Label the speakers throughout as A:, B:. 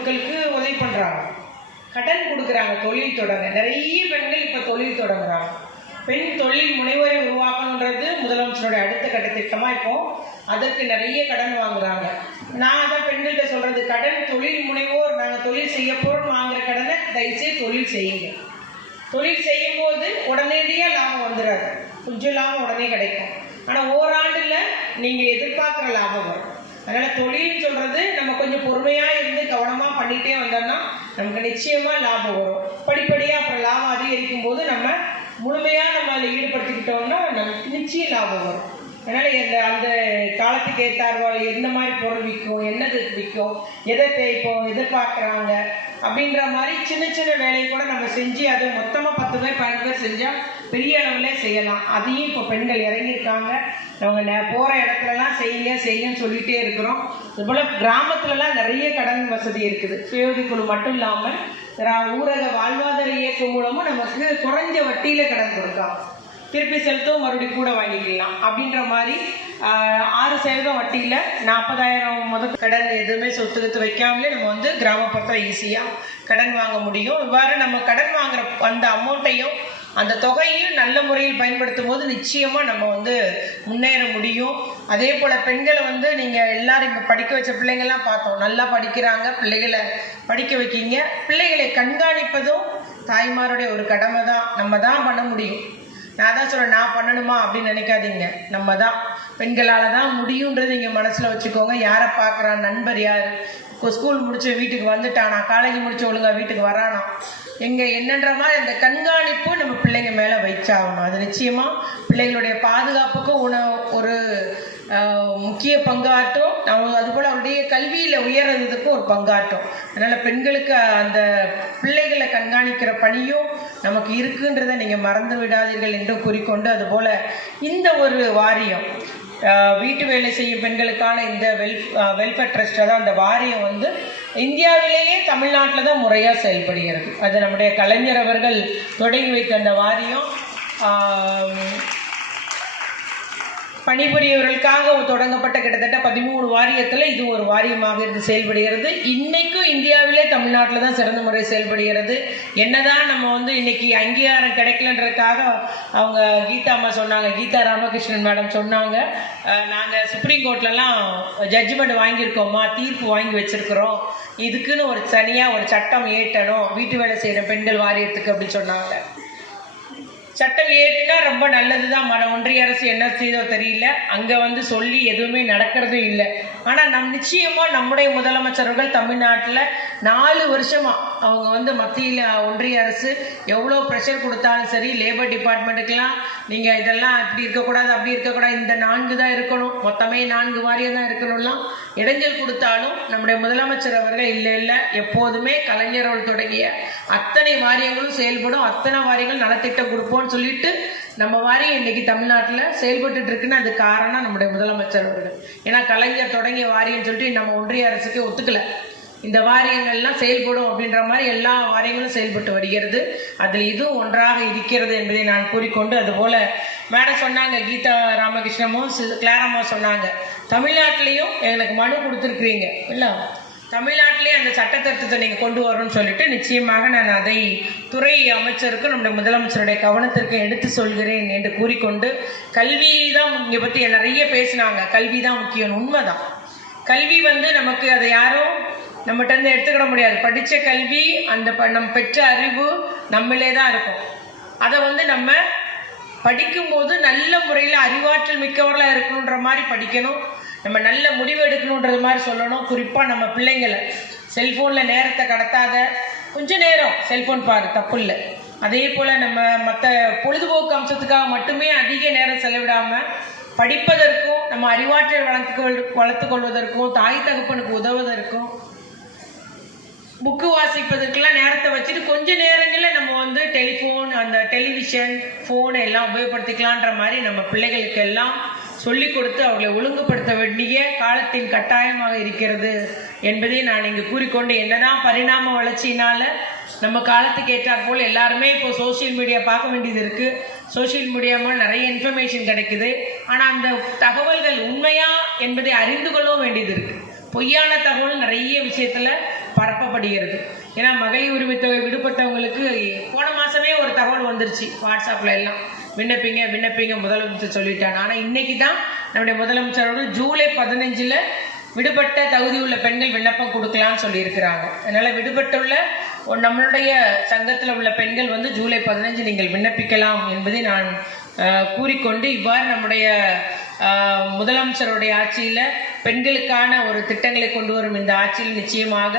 A: பொருட்களுக்கு உதவி பண்ணுறாங்க கடன் கொடுக்குறாங்க தொழில் தொடங்க. நிறைய பெண்கள் இப்போ தொழில் தொடங்குறாங்க. பெண் தொழில் முனைவரை உருவாக்கணுன்றது முதலமைச்சருடைய அடுத்த கட்ட திட்டமாக இப்போ அதற்கு நிறைய கடன் வாங்குறாங்க. நான் அதான் பெண்கள்கிட்ட சொல்கிறது கடன் தொழில் முனைவோர் நாங்கள் தொழில் செய்ய போகிறோம் வாங்குற கடனை தயவுசெய்து தொழில் செய்யுங்க. தொழில் செய்யும் போது உடனடியாக லாபம் வந்துடாது கொஞ்சம் லாபம் உடனே கிடைக்கும். ஆனால் ஓராண்டில் நீங்கள் எதிர்பார்க்குற லாபம் வரும். அதனால் தொழில்னு சொல்கிறது நம்ம கொஞ்சம் பொறுமையாக இருந்து கவனமாக பண்ணிகிட்டே வந்தோம்னா நமக்கு நிச்சயமாக லாபம் வரும். படிப்படியாக அப்புறம் லாபம் அதிகரிக்கும் போது நம்ம முழுமையாக நம்ம அதில் ஈடுபடுத்திக்கிட்டோம்னா நமக்கு நிச்சயம் லாபம் வரும். அதனால் இந்த அந்த காலத்துக்கு ஏற்றார்வாள் எந்த மாதிரி பொருள் விற்கும் என்னது விற்கும் எதை தேய்ப்போம் இப்போ எதிர்பார்க்குறாங்க அப்படின்ற மாதிரி சின்ன சின்ன வேலையை கூட நம்ம செஞ்சு அதை மொத்தமாக பத்து பேர் பன்னெண்டு பேர் செஞ்சால் பெரிய அளவில் செய்யலாம். அதையும் இப்போ பெண்கள் இறங்கியிருக்காங்க. அவங்க ந போகிற இடத்துலலாம் செய்யுங்க செய்யுங்கன்னு சொல்லிகிட்டே இருக்கிறோம். இதுபோல் கிராமத்துலலாம் நிறைய கடன் வசதி இருக்குது. சுயோதி குழு மட்டும் இல்லாமல் ஊரக வாழ்வாதார இயக்கம் மூலமும் நமக்கு குறைஞ்ச வட்டியில் கடன் கொடுக்கலாம். திருப்பி செலுத்தவும் மறுபடியும் கூட வாங்கிக்கலாம். அப்படின்ற மாதிரி ஆறு சதவீதம் வட்டியில் நாற்பதாயிரம் முதல் கடன் எதுவுமே சொத்து எடுத்து வைக்காமலே நம்ம வந்து கிராமப்புறத்தில் ஈஸியாக கடன் வாங்க முடியும். இவ்வாறு நம்ம கடன் வாங்குற அந்த அமௌண்ட்டையும் அந்த தொகையும் நல்ல முறையில் பயன்படுத்தும் போது நிச்சயமாக நம்ம வந்து முன்னேற முடியும். அதே போல் பெண்களை வந்து நீங்கள் எல்லாரும் இப்போ படிக்க வச்ச பிள்ளைங்கள்லாம் பார்த்தோம். நல்லா படிக்கிறாங்க பிள்ளைகளை படிக்க வைக்கீங்க. பிள்ளைகளை கண்காணிப்பதும் தாய்மாருடைய ஒரு கடமை தான் நம்ம தான் பண்ண முடியும். நான் தான் சொல்கிறேன் நான் பண்ணணுமா அப்படின்னு நினைக்காதீங்க. நம்ம தான் பெண்களால் தான் முடியுன்றது நீங்கள் மனசில் வச்சுக்கோங்க. யாரை பார்க்குறான் நண்பர் யார்? இப்போ ஸ்கூல் முடிச்சு வீட்டுக்கு வந்துட்டானா? காலேஜ் முடிச்சு ஒழுங்காக வீட்டுக்கு வரானா? எங்கே என்னன்ற மாதிரி அந்த கண்காணிப்பு நம்ம பிள்ளைங்க மேலே வைச்சாகணும். அது நிச்சயமாக பிள்ளைங்களுடைய பாதுகாப்புக்கும் உண ஒரு முக்கிய பங்காற்றும் அவங்க அதுபோல் அவருடைய கல்வியில் உயர்றதுக்கும் ஒரு பங்காற்றும் அதனால் பெண்களுக்கு அந்த பிள்ளைகளை கண்காணிக்கிற பணியும் நமக்கு இருக்குன்றதை நீங்கள் மறந்து விடாதீர்கள் என்று கூறிக்கொண்டு அதுபோல் இந்த ஒரு வாரியம் வீட்டு வேலை செய்யும் பெண்களுக்கான இந்த வெல் வெல்ஃபேர் ட்ரஸ்ட் அதான் அந்த வாரியம் வந்து இந்தியாவிலேயே தமிழ்நாட்டில் தான் முறையாக செயல்படுகிறது. அது நம்முடைய கலைஞர் அவர்கள் தொடங்கி வைத்த அந்த வாரியம். பணிபுரியவர்களுக்காக தொடங்கப்பட்ட கிட்டத்தட்ட பதிமூணு வாரியத்தில் இது ஒரு வாரியமாக இருந்து செயல்படுகிறது. இன்றைக்கும் இந்தியாவிலே தமிழ்நாட்டில் தான் சிறந்த முறை செயல்படுகிறது. என்னதான் நம்ம வந்து இன்னைக்கு அங்கீகாரம் கிடைக்கலன்றதுக்காக அவங்க கீதா அம்மா சொன்னாங்க கீதா ராமகிருஷ்ணன் மேடம் சொன்னாங்க. நாங்கள் சுப்ரீம் கோர்ட்லலாம் ஜட்ஜ்மெண்ட் வாங்கியிருக்கோமா தீர்ப்பு வாங்கி வச்சுருக்குறோம். இதுக்குன்னு ஒரு தனியாக ஒரு சட்டம் ஏற்றணும் வீட்டு வேலை செய்கிற பெண்கள் வாரியத்துக்கு அப்படின்னு சொன்னாங்க. சட்டம் ஏற்றினா ரொம்ப நல்லது தான் மன ஒன்றிய அரசு என்ன செய்தோ தெரியல. அங்கே வந்து சொல்லி எதுவுமே நடக்கிறதும் இல்லை. ஆனால் நம் நிச்சயமாக நம்முடைய முதலமைச்சர்கள் தமிழ்நாட்டில் நாலு வருஷமா அவங்க வந்து மத்தியில் ஒன்றிய அரசு எவ்வளோ ப்ரெஷர் கொடுத்தாலும் சரி லேபர் டிபார்ட்மெண்ட்டுக்கெல்லாம் நீங்கள் இதெல்லாம் இப்படி இருக்கக்கூடாது அப்படி இருக்கக்கூடாது இந்த நான்கு தான் இருக்கணும். மொத்தமே நான்கு வாரியம் தான் இருக்கணும்லாம் இடைஞ்சல் கொடுத்தாலும் நம்முடைய முதலமைச்சர் அவர்கள் இல்லை இல்லை. எப்போதுமே கலைஞர்கள் தொடங்கிய அத்தனை வாரியங்களும் செயல்படும். அத்தனை வாரியங்கள் நலத்திட்டம் கொடுப்போம் கொடுப்போம்னு சொல்லிட்டு நம்ம வாரியம் இன்னைக்கு தமிழ்நாட்டில் செயல்பட்டுட்டு இருக்குன்னு அது காரணம் நம்முடைய முதலமைச்சர் அவர்கள். ஏன்னா கலைஞர் தொடங்கிய வாரியம்னு சொல்லிட்டு நம்ம ஒன்றிய அரசுக்கு ஒத்துக்கல. இந்த வாரியங்கள்லாம் செயல்படும் அப்படின்ற மாதிரி எல்லா வாரியங்களும் செயல்பட்டு வருகிறது. அதில் இதுவும் ஒன்றாக இருக்கிறது என்பதை நான் கூறிக்கொண்டு அதுபோல் மேடம் சொன்னாங்க கீதா ராமகிருஷ்ணமும் சி- கிளாரம்மா சொன்னாங்க. தமிழ்நாட்டிலையும் எங்களுக்கு மனு கொடுத்துருக்குறீங்க இல்லை? தமிழ்நாட்டிலே அந்த சட்டத்திருத்தத்தை நீங்கள் கொண்டு வரணும்னு சொல்லிட்டு நிச்சயமாக நான் அதை துறை அமைச்சருக்கு நம்முடைய முதலமைச்சருடைய கவனத்திற்கு எடுத்து சொல்கிறேன் என்று கூறிக்கொண்டு கல்வி தான் இங்கே பற்றி நிறைய பேசினாங்க. கல்வி தான் முக்கியம். உண்மைதான். கல்வி வந்து நமக்கு அதை யாரும் நம்மகிட்ட இருந்து எடுத்துக்கிட முடியாது. படித்த கல்வி அந்த ப- நம் பெற்ற அறிவு நம்மளே தான் இருக்கும். அதை வந்து நம்ம படிக்கும்போது நல்ல முறையில் அறிவாற்றல் மிக்கவர்களாக இருக்கணுன்ற மாதிரி படிக்கணும். நம்ம நல்ல முடிவு எடுக்கணுன்றது மாதிரி சொல்லணும். குறிப்பாக நம்ம பிள்ளைங்களை செல்ஃபோனில் நேரத்தை கடத்தாத கொஞ்சம் நேரம் செல்ஃபோன் பாரு தப்பு இல்லை அதே போல் நம்ம மற்ற பொழுதுபோக்கு அம்சத்துக்காக மட்டுமே அதிக நேரம் செலவிடாமல் படிப்பதற்கும் நம்ம அறிவாற்றல் வளர்த்து வளர்த்து கொள்வதற்கும் தாய் தகப்பனுக்கு உதவுவதற்கும் புக்கு வாசிப்பதற்கெல்லாம் நேரத்தை வச்சுட்டு கொஞ்ச நேரங்களில் நம்ம வந்து டெலிஃபோன் அந்த டெலிவிஷன் ஃபோன் எல்லாம் உபயோகப்படுத்திக்கலான்ற மாதிரி நம்ம பிள்ளைகளுக்கு எல்லாம் சொல்லிக் கொடுத்து அவர்களை ஒழுங்குபடுத்த வேண்டிய காலத்தின் கட்டாயமாக இருக்கிறது என்பதை நான் இங்கு கூறிக்கொண்டு என்னதான் பரிணாம வளர்ச்சியினால நம்ம காலத்துக்கு ஏற்றாற் போல் எல்லாருமே இப்போ சோஷியல் மீடியா பார்க்க வேண்டியது இருக்குது சோஷியல் மீடியா மூலம் நிறைய இன்ஃபர்மேஷன் கிடைக்குது. ஆனால் அந்த தகவல்கள் உண்மையா என்பதை அறிந்து கொள்ளவும் வேண்டியது இருக்குது பொய்யான தகவல் நிறைய விஷயத்தில் பரப்பப்படுகிறது. ஏன்னா மகளிர் உரிமை தொகை விடுபட்டவங்களுக்கு போன மாசமே ஒரு தகவல் வந்துருச்சு வாட்ஸ்அப்ல எல்லாம். விண்ணப்பிங்க விண்ணப்பிங்க முதலமைச்சர் சொல்லிட்டாங்க ஆனா இன்னைக்கு தான் நம்முடைய முதலமைச்சர் அவர்கள் ஜூலை பதினஞ்சுல விடுபட்ட தகுதி உள்ள பெண்கள் விண்ணப்பம் கொடுக்கலாம்னு சொல்லியிருக்கிறாங்க. அதனால விடுபட்டுள்ள ஒரு நம்மளுடைய சங்கத்தில் உள்ள பெண்கள் வந்து ஜூலை பதினஞ்சு நீங்கள் விண்ணப்பிக்கலாம் என்பதை நான் கூறிக்கொண்டு இவ்வாறு நம்முடைய முதலமைச்சருடைய ஆட்சியில் பெண்களுக்கான ஒரு திட்டங்களை கொண்டு வரும் இந்த ஆட்சியில் நிச்சயமாக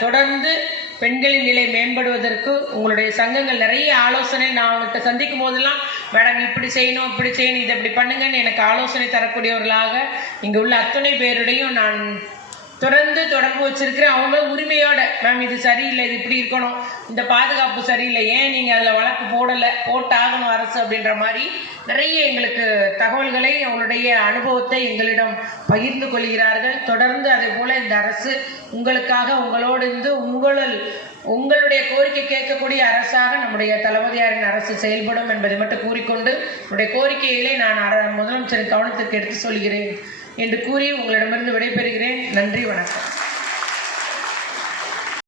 A: தொடர்ந்து பெண்களின் நிலை மேம்படுவதற்கு உங்களுடைய சங்கங்கள் நிறைய ஆலோசனை நான் அவங்கள்ட்ட சந்திக்கும் போதெல்லாம் மேடம் இப்படி செய்யணும் இப்படி செய்யணும் இதை இப்படி பண்ணுங்கன்னு எனக்கு ஆலோசனை தரக்கூடியவர்களாக இங்கே உள்ள அத்தனை பேருடையும் நான் தொடர்ந்து தொடர்பு வச்சிருக்கிறேன் அவங்க உரிமையோட மேம் இது சரியில்லை இது இப்படி இருக்கணும். இந்த பாதுகாப்பு சரியில்லை. ஏன் நீங்கள் அதில் வழக்கு போடலை? போட்டாகணும் அரசு அப்படின்ற மாதிரி நிறைய எங்களுக்கு தகவல்களை அவங்களுடைய அனுபவத்தை எங்களிடம் பகிர்ந்து கொள்கிறார்கள். தொடர்ந்து அதே போல் இந்த அரசு உங்களுக்காக உங்களோடு இருந்து உங்களில் உங்களுடைய கோரிக்கை கேட்கக்கூடிய அரசாக நம்முடைய தளபதியாரின் அரசு செயல்படும் என்பதை மட்டும் கூறிக்கொண்டு உங்களுடைய கோரிக்கைகளை நான் அர முதலமைச்சரின் கவனத்திற்கு எடுத்து சொல்கிறேன். என்று கூறி உங்களிடமிருந்து விடைபெறுகிறேன். நன்றி வணக்கம்.